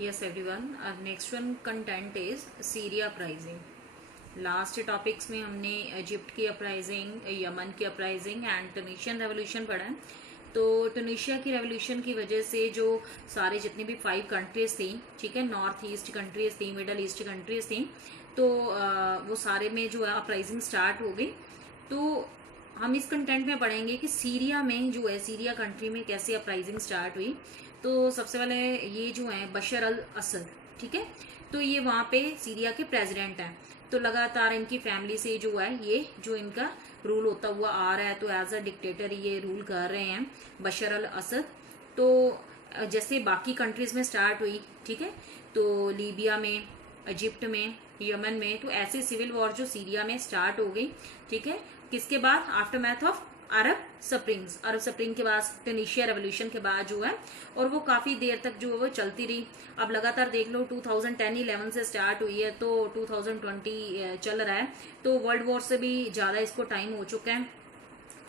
Yes everyone, अब next one content is Syria uprising. Last topics में हमने इजिप्ट की अपराइजिंग, यमन की अपराइजिंग एंड ट्यूनीशियन रेवोल्यूशन पढ़ा है। तो ट्यूनीशिया की रेवोल्यूशन की वजह से जो सारे जितनी भी 5 कंट्रीज थी, ठीक है, नॉर्थ ईस्ट कंट्रीज थी, मिडल ईस्ट कंट्रीज थी, तो वो सारे में जो है अपराइजिंग स्टार्ट हो गई। तो हम इस कंटेंट में पढ़ेंगे कि सीरिया में जो है, सीरिया कंट्री में कैसे अपराइजिंग स्टार्ट हुई। तो सबसे पहले ये जो है बशर अल असद, ठीक है, तो ये वहां पे सीरिया के प्रेसिडेंट हैं। तो लगातार इनकी फैमिली से जो है ये जो इनका रूल होता हुआ आ रहा है, तो एज अ डिक्टेटर ये रूल कर रहे हैं बशर अल असद। तो जैसे बाकी कंट्रीज में स्टार्ट हुई, ठीक है, तो लीबिया में, इजिप्ट में, यमन में, तो ऐसे सिविल वॉर जो सीरिया में स्टार्ट हो गई, ठीक है, किसके बाद, after math of Arab spring के बाद, ट्यूनीशिया रेवोल्यूशन के बाद जो है, और वो काफी देर तक जो है वो चलती रही। अब लगातार देख लो 2010-11 से स्टार्ट हुई है, तो 2020 चल रहा है, तो वर्ल्ड वॉर से भी ज्यादा इसको टाइम हो चुका है।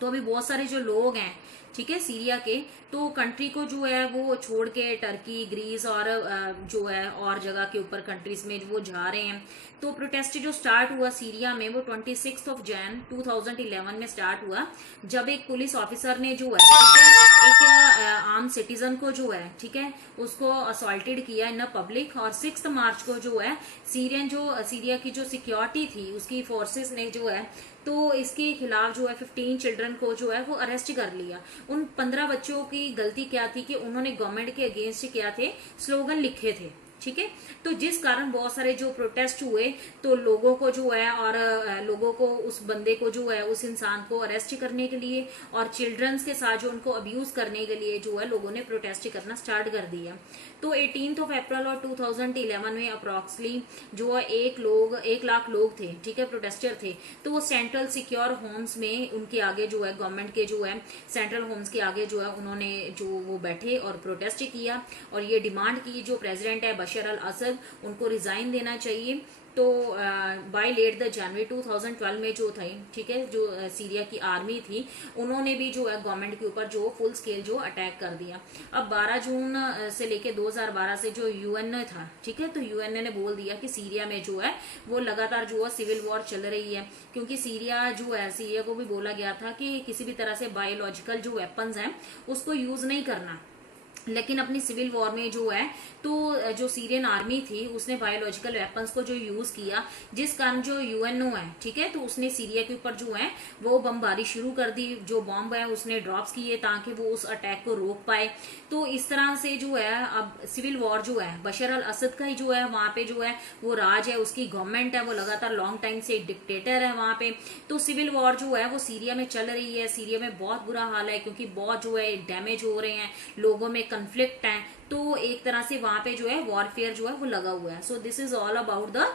तो अभी बहुत सारे जो लोग हैं, ठीक है, सीरिया के, तो कंट्री को जो है वो छोड़ के टर्की, ग्रीस और जो है और जगह के ऊपर कंट्रीज में वो जा रहे हैं। तो प्रोटेस्ट जो स्टार्ट हुआ सीरिया में वो 26 जनवरी 2011 में स्टार्ट हुआ, जब एक पुलिस ऑफिसर ने जो है, एक आम सिटीजन को जो है, ठीक है, उसको असॉल्टेड किया इन पब्लिक। और 6 मार्च को जो है सीरिया की जो सिक्योरिटी थी उसकी फोर्सेस ने जो है, तो इसके खिलाफ जो है 15 चिल्ड्रन को जो है वो अरेस्ट कर लिया। उन 15 बच्चों की गलती क्या थी कि उन्होंने गवर्नमेंट के अगेंस्ट क्या थे, स्लोगन लिखे थे, ठीक है। तो जिस कारण बहुत सारे जो प्रोटेस्ट हुए, तो लोगों को जो है, और लोगों को उस बंदे को जो है, उस इंसान को अरेस्ट करने के लिए और चिल्ड्रंस के साथ जो उनको अब्यूज करने के लिए जो है लोगों ने प्रोटेस्ट करना स्टार्ट कर दिया। तो 18 अप्रैल और 2011 में अप्रॉक्सली जो है 1 लाख लोग थे, ठीक है, प्रोटेस्टर थे। तो वो सेंट्रल सिक्योर होम्स में उनके आगे जो है, गवर्नमेंट के जो है सेंट्रल होम्स के आगे जो है उन्होंने जो वो बैठे और प्रोटेस्ट किया, और ये डिमांड की जो प्रेसिडेंट है बशर अल असद, उनको रिजाइन देना चाहिए। तो बाय लेट द जनवरी 2012 में जो थी, ठीक है, जो सीरिया की आर्मी थी, उन्होंने भी जो है गवर्नमेंट के ऊपर जो फुल स्केल जो अटैक कर दिया। अब 12 जून से लेके 2012 से जो यूएन था, ठीक है, तो यूएन ने बोल दिया कि सीरिया में जो है वो लगातार जो है सिविल वॉर चल रही है, क्योंकि सीरिया को भी बोला गया था कि किसी भी तरह से बायोलॉजिकल जो वेपन्स हैं उसको यूज नहीं करना। लेकिन अपनी सिविल वॉर में जो है, तो जो सीरियन आर्मी थी उसने बायोलॉजिकल वेपन्स को जो यूज किया, जिस कारण जो यूएनओ है, ठीक है, तो उसने सीरिया के ऊपर जो है वो बमबारी शुरू कर दी। जो बॉम्ब है उसने ड्रॉप्स किए ताकि वो उस अटैक को रोक पाए। तो इस तरह से जो है अब सिविल वॉर जो है, बशर अल असद का ही जो है वहां पे जो है वो राज है, उसकी गवर्नमेंट है, वो लगातार लॉन्ग टाइम से डिक्टेटर है वहां पे। तो सिविल वॉर जो है वो सीरिया में चल रही है। सीरिया में बहुत बुरा हाल है, क्योंकि बहुत जो है डैमेज हो रहे हैं, लोगों में कंफ्लिक्ट है। तो एक तरह से वहां पे जो है वॉरफेयर जो है वो लगा हुआ है। So this is all about the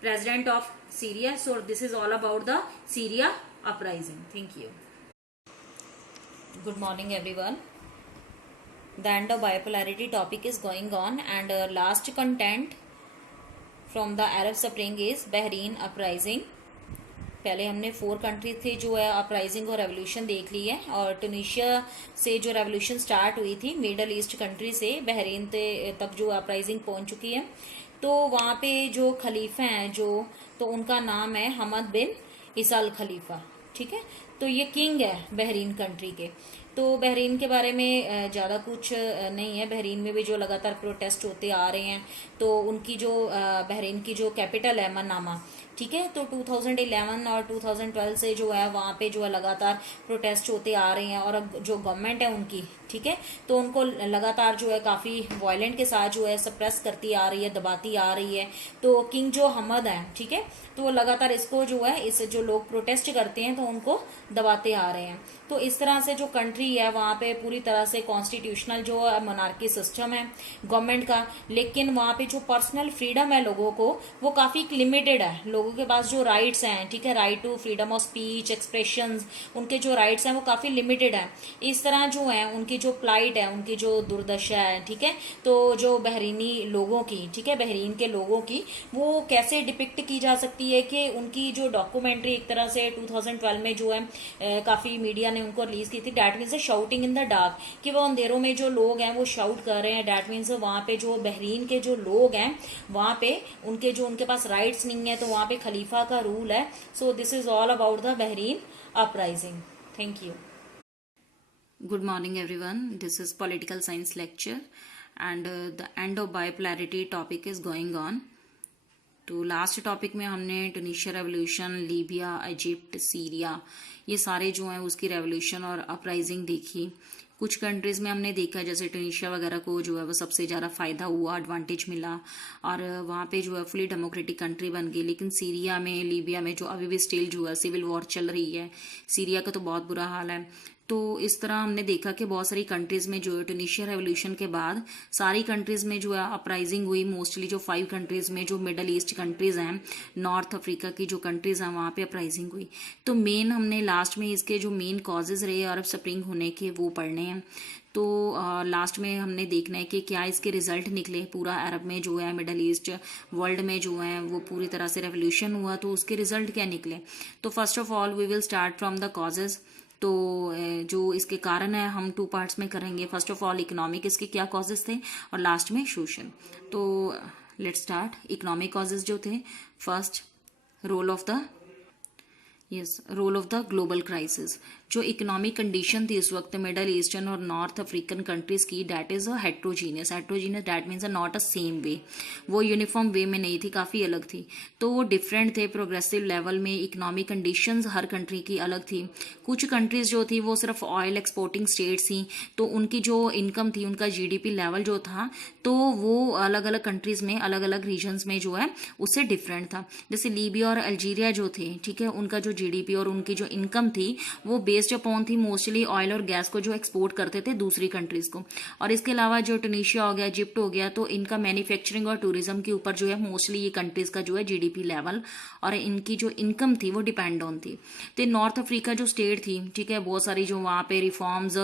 president of Syria. So this is all about the Syria uprising. Thank you. Good morning everyone. The end of bipolarity topic is going on, and last content from the Arab Spring is Bahrain uprising. पहले हमने 4 country थे जो है uprising और revolution देख ली है, और Tunisia से जो रेवोल्यूशन स्टार्ट हुई थी मिडल ईस्ट कंट्री से बहरीन तक जो अपराइजिंग पहुंच चुकी है। तो वहाँ पे जो खलीफा हैं जो, तो उनका नाम है हमद बिन ईसा अल खलीफा, ठीक है। तो ये किंग है बहरीन कंट्री के। तो तो बहरीन के बारे में ज़्यादा कुछ नहीं है। बहरीन में भी जो लगातार प्रोटेस्ट होते आ रहे हैं, तो उनकी जो बहरीन की जो कैपिटल है मनामा, ठीक है, तो 2011 और 2012 से जो है वहाँ पे जो है लगातार प्रोटेस्ट होते आ रहे हैं, और अब जो गवर्नमेंट है उनकी, ठीक है, तो उनको लगातार जो है काफ़ी वायलेंट के साथ जो है सप्रेस करती आ रही है, दबाती आ रही है। तो किंग जो हमद है, ठीक है, तो वो लगातार इसको जो है, इस जो लोग प्रोटेस्ट करते हैं तो उनको दबाते आ रहे हैं। तो इस तरह से जो कंट्री है वहाँ पे पूरी तरह से कॉन्स्टिट्यूशनल जो मोनार्की सिस्टम है गवर्नमेंट का, लेकिन वहाँ पे जो पर्सनल फ्रीडम है लोगों को, वो काफ़ी लिमिटेड है। लोगों के पास जो राइट्स हैं, ठीक है, right to freedom of speech, expressions, उनके जो राइट्स हैं वो काफ़ी लिमिटेड है। इस तरह जो है उनकी जो प्लाइट है, उनकी जो दुर्दशा है, ठीक है, तो जो बहरीनी लोगों की, ठीक है, बहरीन के लोगों की, वो कैसे डिपिक्ट की जा सकती है कि उनकी जो डॉक्यूमेंट्री एक तरह से 2012 में जो है काफ़ी मीडिया ने उनको रिलीज की थी, that means shouting in the dark, कि वो अंधेरों में जो लोग हैं वो शाउट कर रहे हैं। डैट मीन्स वहाँ पे जो बहरीन के जो लोग हैं वहाँ पे उनके पास राइट्स नहीं है, तो वहाँ पे खलीफा का रूल है। So this is all about the Bahrain uprising. Thank you. Good morning everyone. This is political science lecture and the end of bipolarity topic is going on. तो लास्ट टॉपिक में हमने Tunisia revolution, Libya, Egypt, Syria, ये सारे जो हैं उसकी revolution और uprising देखी। कुछ कंट्रीज में हमने देखा जैसे ट्यूनीशिया वगैरह को जो है वो सबसे ज़्यादा फायदा हुआ, एडवांटेज मिला और वहाँ पे जो है फुली डेमोक्रेटिक कंट्री बन गई। लेकिन सीरिया में, लीबिया में जो अभी भी स्टिल जो है सिविल वॉर चल रही है, सीरिया का तो बहुत बुरा हाल है। तो इस तरह हमने देखा कि बहुत सारी कंट्रीज में जो है ट्यूनीशिया रेवोल्यूशन के बाद सारी कंट्रीज में जो है अपराइजिंग हुई। मोस्टली जो 5 कंट्रीज में जो मिडल ईस्ट कंट्रीज हैं, नॉर्थ अफ्रीका की जो कंट्रीज हैं वहाँ पे अपराइजिंग हुई। तो मेन हमने लास्ट में इसके जो मेन कॉजेज रहे अरब स्प्रिंग होने के वो पढ़ने हैं। तो लास्ट में हमने देखना है कि क्या इसके रिजल्ट निकले, पूरा अरब में जो है, मिडल ईस्ट वर्ल्ड में जो है वो पूरी तरह से रेवोल्यूशन हुआ, तो उसके रिजल्ट क्या निकले। तो first of all we will start from the causes. तो जो इसके कारण है हम 2 पार्ट्स में करेंगे। फर्स्ट ऑफ ऑल इकोनॉमिक, इसके क्या कॉजेज थे, और लास्ट में सोशल। तो लेट्स स्टार्ट। इकोनॉमिक कॉजेज जो थे, first role of the global crisis. जो इकोनॉमिक कंडीशन थी उस वक्त मिडल ईस्टर्न और नॉर्थ अफ्रीकन कंट्रीज की, that is a heterogeneous that means not a same way, वो यूनिफॉर्म वे में नहीं थी, काफ़ी अलग थी। तो वो डिफरेंट थे प्रोग्रेसिव लेवल में। इकोनॉमिक कंडीशंस हर कंट्री की अलग थी। कुछ कंट्रीज जो थी वो सिर्फ ऑयल एक्सपोर्टिंग स्टेट्स थी, तो उनकी जो इनकम थी, उनका जीडीपी लेवल जो था, तो वो अलग अलग कंट्रीज में, अलग अलग रीजन्स में जो है उससे डिफरेंट था। जैसे लीबिया और अल्जीरिया जो थे, ठीक है, उनका जो जीडीपी और उनकी जो इनकम थी वो बेस्ड अपॉन थी मोस्टली ऑयल और गैस को जो एक्सपोर्ट करते थे दूसरी कंट्रीज को। और इसके अलावा जो ट्यूनीशिया हो गया, इजिप्ट हो गया, तो इनका मैन्युफैक्चरिंग और टूरिज्म के ऊपर जो है मोस्टली ये कंट्रीज का जो है जीडीपी लेवल और इनकी जो इनकम थी वो डिपेंड ऑन थी। तो नॉर्थ अफ्रीका जो स्टेट थी, ठीक है, बहुत सारी जो वहाँ पे रिफॉर्म्स,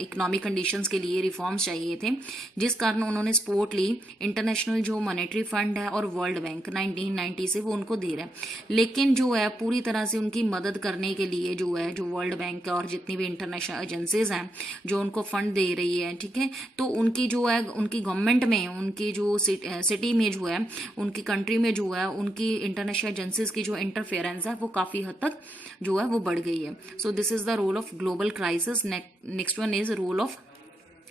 इकोनॉमिक कंडीशंस के लिए रिफॉर्म्स चाहिए थे, जिस कारण उन्होंने सपोर्ट ली। इंटरनेशनल जो मॉनेटरी फंड है और वर्ल्ड बैंक 1990 से वो उनको दे रहा है। लेकिन जो है पूरी तरह से उनकी मदद करने के लिए जो है, जो वर्ल्ड बैंक और जितनी भी इंटरनेशनल एजेंसीज हैं जो उनको फंड दे रही है, ठीक है, तो उनकी जो है, उनकी गवर्नमेंट में, उनकी जो सिटी में जो है, उनकी कंट्री में जो है, उनकी इंटरनेशनल एजेंसीज की जो इंटरफेरेंस है वो काफी हद तक जो है वो बढ़ गई है। So this is the role of global crisis. Next one is role of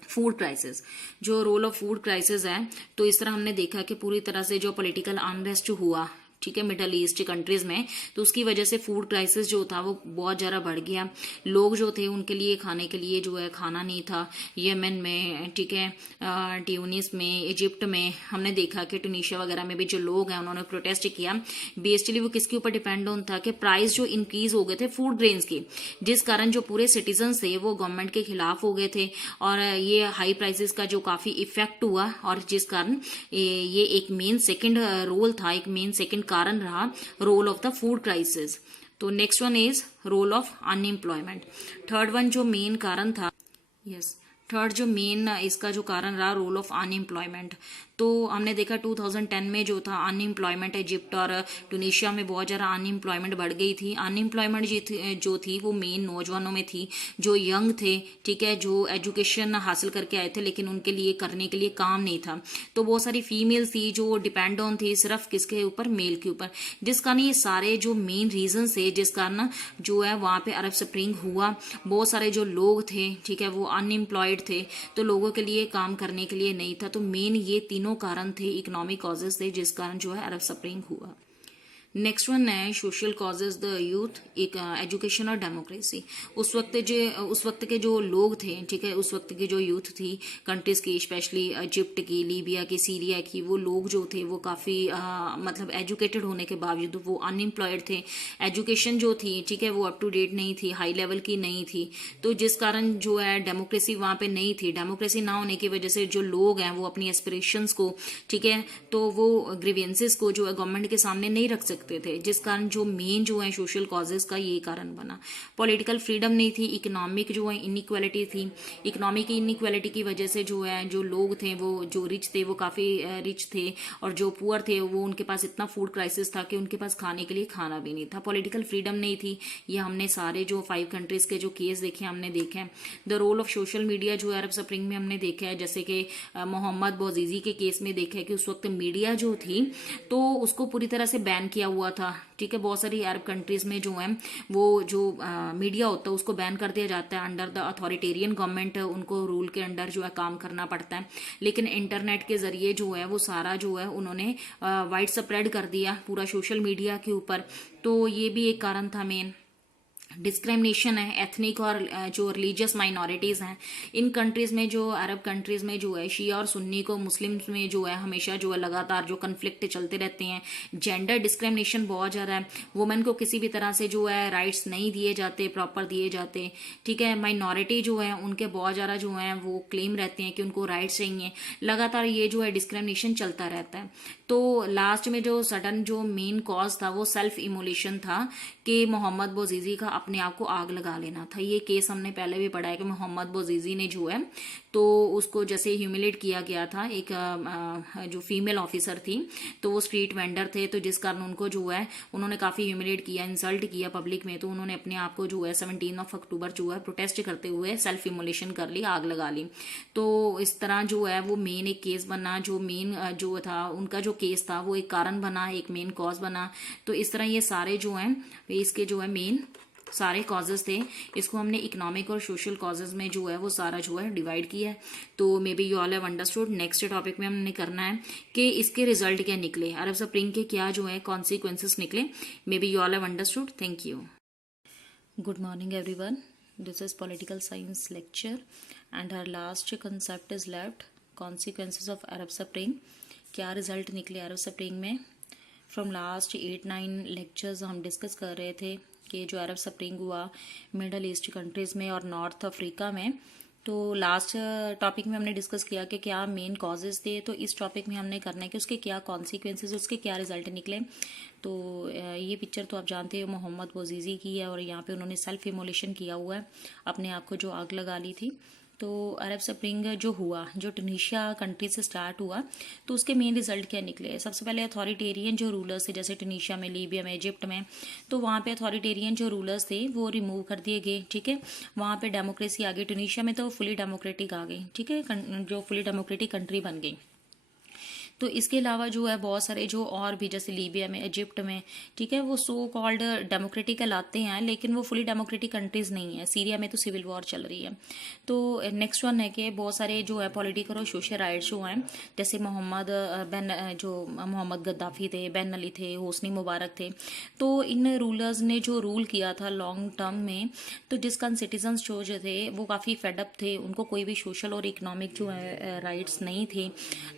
food crisis. जो रोल ऑफ फूड क्राइसिस है, तो इस तरह हमने देखा कि पूरी तरह से जो पॉलिटिकल अनरेस्ट हुआ, ठीक है, मिडल ईस्ट कंट्रीज में, तो उसकी वजह से फूड क्राइसिस जो था वो बहुत ज़्यादा बढ़ गया। लोग जो थे उनके लिए खाने के लिए जो है खाना नहीं था। यमन में, ठीक है, ट्यूनिस में, इजिप्ट में हमने देखा कि ट्यूनीशिया वगैरह में भी जो लोग हैं उन्होंने प्रोटेस्ट किया। बेसिकली वो किसके ऊपर डिपेंड ऑन था कि प्राइस जो इंक्रीज हो गए थे फूड ग्रेन्स की, जिस कारण जो पूरे सिटीजन्स थे वो गवर्नमेंट के खिलाफ हो गए थे और ये हाई प्राइसेस का जो काफ़ी इफेक्ट हुआ, और जिस कारण ये एक मेन सेकेंड रोल था, एक मेन सेकेंड कारण रहा role of the food crisis. तो next one is role of unemployment. Third one जो मेन कारण था, थर्ड जो मेन इसका जो कारण रहा रोल ऑफ अनएम्प्लॉयमेंट। तो हमने देखा 2010 में जो था अनएम्प्लॉयमेंट इजिप्ट और ट्यूनीशिया में बहुत ज़्यादा अनएम्प्लॉयमेंट बढ़ गई थी। अनएम्प्लॉयमेंट जो थी वो मेन नौजवानों में थी, जो यंग थे, ठीक है, जो एजुकेशन हासिल करके आए थे लेकिन उनके लिए करने के लिए काम नहीं था। तो बहुत सारी फीमेल्स थी जो डिपेंड ऑन थी सिर्फ किसके ऊपर, मेल के ऊपर, जिस कारण ये सारे जो मेन रीजन थे जिस कारण जो है वहाँ पे अरब स्प्रिंग हुआ। बहुत सारे जो लोग थे, ठीक है, वो अनएम्प्लॉयड थे, तो लोगों के लिए काम करने के लिए नहीं था। तो मेन ये तीनों कारण थे, इकोनॉमिक कॉजेज थे जिस कारण जो है अरब स्प्रिंग हुआ। नेक्स्ट वन है सोशल कॉजेज द यूथ, एक एजुकेशन और डेमोक्रेसी। उस वक्त के जो लोग थे, ठीक है, उस वक्त की जो यूथ थी कंट्रीज की, स्पेशली इजिप्ट की, लीबिया की, सीरिया की, वो लोग जो थे वो काफ़ी मतलब एजुकेटेड होने के बावजूद वो अनएम्प्लॉयड थे। एजुकेशन जो थी, ठीक है, वो अप टू डेट नहीं थी, हाई लेवल की नहीं थी। तो जिस कारण जो है डेमोक्रेसी वहाँ पे नहीं थी। डेमोक्रेसी ना होने की वजह से जो लोग हैं वो अपनी एस्पिरेशंस को, ठीक है, तो वो ग्रीवेंसेस को जो है गवर्नमेंट के सामने नहीं रख सकते थे, जिस कारण जो मेन जो है सोशल कॉजेज का ये कारण बना। पॉलिटिकल फ्रीडम नहीं थी, इकोनॉमिक जो है इनइक्वालिटी थी। इकोनॉमिक इनइक्वालिटी की वजह से जो है जो लोग थे वो जो रिच थे वो काफ़ी रिच थे, और जो पुअर थे वो उनके पास इतना फूड क्राइसिस था कि उनके पास खाने के लिए खाना भी नहीं था। पॉलिटिकल फ्रीडम नहीं थी। ये हमने सारे जो 5 कंट्रीज के जो केस देखे हमने देखे हैं। The role of social media जो अरब स्प्रिंग में हमने देखा है, जैसे कि मोहम्मद बौजीजी के केस में देखा है कि उस वक्त मीडिया जो थी तो उसको पूरी तरह से बैन किया हुआ था, ठीक है। बहुत सारी अरब कंट्रीज में जो है वो जो मीडिया होता है उसको बैन कर दिया जाता है। अंडर द अथॉरिटेरियन गवर्नमेंट उनको रूल के अंडर जो है काम करना पड़ता है। लेकिन इंटरनेट के जरिए जो है वो सारा जो है उन्होंने वाइड स्प्रेड कर दिया पूरा सोशल मीडिया के ऊपर। तो ये भी एक कारण था मेन। डिस्क्रिमिनेशन है एथनिक और जो रिलीजियस माइनॉरिटीज़ हैं इन कंट्रीज़ में, जो अरब कंट्रीज़ में जो है शिया और सुन्नी को, मुस्लिम्स में जो है हमेशा जो है लगातार जो कन्फ्लिक्ट चलते रहते हैं। जेंडर डिस्क्रिमिनेशन बहुत ज़्यादा है। वुमेन को किसी भी तरह से जो है राइट्स नहीं दिए जाते, प्रॉपर दिए जाते, ठीक है। माइनॉरिटी जो है उनके बहुत ज़्यादा जो है वो क्लेम रहते हैं कि उनको राइट्स चाहिए। लगातार ये जो है डिस्क्रिमिनेशन चलता रहता है। तो लास्ट में जो सडन जो मेन कॉज था वो सेल्फ इमोलेशन था कि मोहम्मद बौजीजी का अपने आप को आग लगा लेना था। ये केस हमने पहले भी पढ़ा है कि मोहम्मद बौजीजी ने जो है तो उसको जैसे ह्यूमिलेट किया गया था, एक जो फीमेल ऑफिसर थी, तो वो स्ट्रीट वेंडर थे, तो जिस कारण उनको जो है उन्होंने काफ़ी ह्यूमिलेट किया, इंसल्ट किया पब्लिक में। तो उन्होंने अपने आप को जो है 17 अक्टूबर जो है प्रोटेस्ट करते हुए सेल्फ इमोलेशन कर ली, आग लगा ली। तो इस तरह जो है वो मेन एक केस बना, जो मेन जो था उनका जो केस था वो एक कारण बना, एक मेन कॉज बना। तो इस तरह ये सारे जो हैं इसके जो है मेन सारे कॉजेज थे। इसको हमने इकोनॉमिक और सोशल कॉजेज में जो है वो सारा जो है डिवाइड किया है। तो मे be you all have understood. Next topic में हमने करना है कि इसके रिजल्ट क्या निकले, अरब स्प्रिंग के क्या जो है कॉन्सिक्वेंसेस निकले। May be you all have understood. Thank you. Good morning everyone, this is political science lecture and our last concept is left, consequences of Arab Spring. क्या रिजल्ट निकले Arab Spring में। From last 8-9 lectures हम discuss कर रहे थे कि जो Arab Spring हुआ मिडल ईस्ट कंट्रीज़ में और नॉर्थ अफ्रीका में। तो लास्ट टॉपिक में हमने डिस्कस किया कि क्या मेन कॉजेज़ थे। तो इस टॉपिक में हमने करना है कि उसके क्या कॉन्सिक्वेंसेस, उसके क्या रिजल्ट निकले। तो ये पिक्चर तो आप जानते हो मोहम्मद बौजीजी की है, और यहाँ पे उन्होंने सेल्फ इमोलेशन किया हुआ है, अपने आप को जो आग लगा ली थी। तो अरब स्प्रिंग जो हुआ, जो ट्यूनीशिया कंट्री से स्टार्ट हुआ, तो उसके मेन रिजल्ट क्या निकले। सबसे पहले अथॉरिटेरियन जो रूलर्स थे, जैसे ट्यूनीशिया में, लीबिया में, इजिप्ट में, तो वहाँ पे अथॉरिटेरियन जो रूलर्स थे वो रिमूव कर दिए गए, ठीक है। वहाँ पे डेमोक्रेसी आ गई। ट्यूनीशिया में तो फुली डेमोक्रेटिक आ गई, ठीक है, जो फुली डेमोक्रेटिक कंट्री बन गई। तो इसके अलावा जो है बहुत सारे जो और भी, जैसे लीबिया में, इजिप्ट में, ठीक है, वो सो कॉल्ड डेमोक्रेटिक कहलाते हैं, लेकिन वो फुली डेमोक्रेटिक कंट्रीज नहीं है। सीरिया में तो सिविल वॉर चल रही है। तो नेक्स्ट वन है कि बहुत सारे जो है पॉलिटिकल और सोशल राइट्स जो हैं, जैसे मोहम्मद गद्दाफी थे, बेन अली थे, होस्नी मुबारक थे। तो इन रूलर्स ने जो रूल किया था लॉन्ग टर्म में, तो जिस कारण सिटीजन्स जो थे वो काफ़ी फेडअप थे, उनको कोई भी सोशल और इकोनॉमिक जो है राइट्स नहीं थे,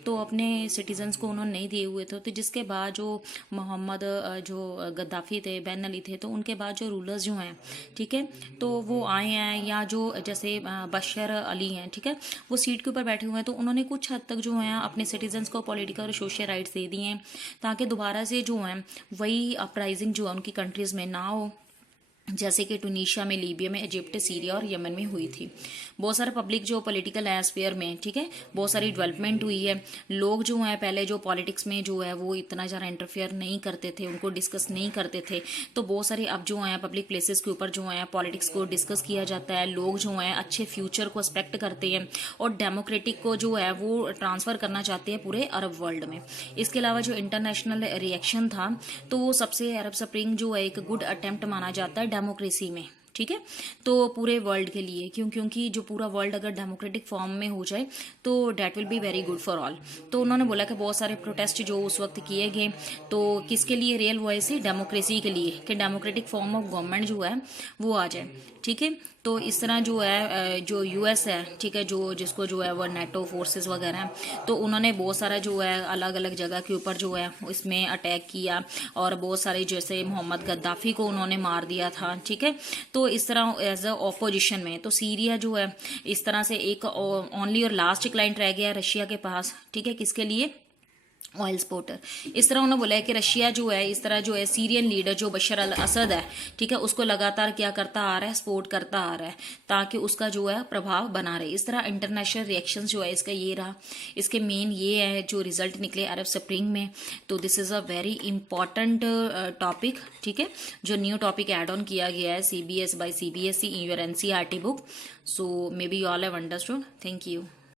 तो अपने सिटीजन्स को उन्होंने नहीं दिए हुए थे। तो जिसके बाद जो मोहम्मद जो गद्दाफी थे, बेन अली थे, तो उनके बाद जो रूलर्स जो हैं, ठीक है, तो वो आए हैं, या जो जैसे बशर अली हैं, ठीक है, वो सीट के ऊपर बैठे हुए हैं, तो उन्होंने कुछ हद तक जो है अपने सिटीजन्स को पॉलिटिकल और सोशल राइट्स दे दिए हैं, ताकि दोबारा से जो है वही अपराइजिंग जो है उनकी कंट्रीज़ में ना हो। जैसे कि टूनीशिया में, लीबिया में, इजिप्ट, सीरिया और यमन में हुई थी। बहुत सारे पब्लिक जो पॉलिटिकल एस्फेयर में, ठीक है, बहुत सारी डेवलपमेंट हुई है। लोग जो है पहले जो पॉलिटिक्स में जो है वो इतना ज़्यादा इंटरफेयर नहीं करते थे, उनको डिस्कस नहीं करते थे, तो बहुत सारे अब जो है पब्लिक प्लेसेस के ऊपर जो है पॉलिटिक्स को डिस्कस किया जाता है। लोग जो है अच्छे फ्यूचर को एक्सपेक्ट करते हैं और डेमोक्रेटिक को जो है वो ट्रांसफ़र करना चाहते हैं पूरे अरब वर्ल्ड में। इसके अलावा जो इंटरनेशनल रिएक्शन था, तो वो सबसे अरब स्प्रिंग जो है एक गुड अटेम्प्ट माना जाता है डेमोक्रेसी में, ठीक है, तो पूरे वर्ल्ड के लिए। क्योंकि जो पूरा वर्ल्ड अगर डेमोक्रेटिक फॉर्म में हो जाए तो that will be very good for all. तो उन्होंने बोला कि बहुत सारे प्रोटेस्ट जो उस वक्त किए गए, तो किसके लिए रियल वॉइस है, डेमोक्रेसी के लिए, कि डेमोक्रेटिक फॉर्म ऑफ गवर्नमेंट जो है वो आ जाए, ठीक है। तो इस तरह जो है जो यूएस है, ठीक है, जो जिसको जो है वो नेटो फोर्सेस वगैरह हैं, तो उन्होंने बहुत सारा जो है अलग अलग जगह के ऊपर जो है इसमें अटैक किया और बहुत सारे जैसे मोहम्मद गद्दाफी को उन्होंने मार दिया था, ठीक है। तो इस तरह एज अ ऑपोजिशन में तो सीरिया जो है इस तरह से एक ओनली और लास्ट क्लाइंट रह गया रशिया के पास, ठीक है, किसके लिए, ऑयल एक्सपोर्टर। इस तरह उन्होंने बोला है कि रशिया जो है इस तरह जो है सीरियन लीडर जो बशर अल असद है, ठीक है, उसको लगातार क्या करता आ रहा है, सपोर्ट करता आ रहा है ताकि उसका जो है प्रभाव बना रहे। इस तरह इंटरनेशनल रिएक्शंस जो है इसका ये रहा, इसके मेन ये है जो रिजल्ट निकले अरब स्प्रिंग में। तो this is a very important topic, ठीक है, जो न्यू टॉपिक एड ऑन किया गया है CBS by CBSE in your NCERT book. So maybe you all have understood. Thank you.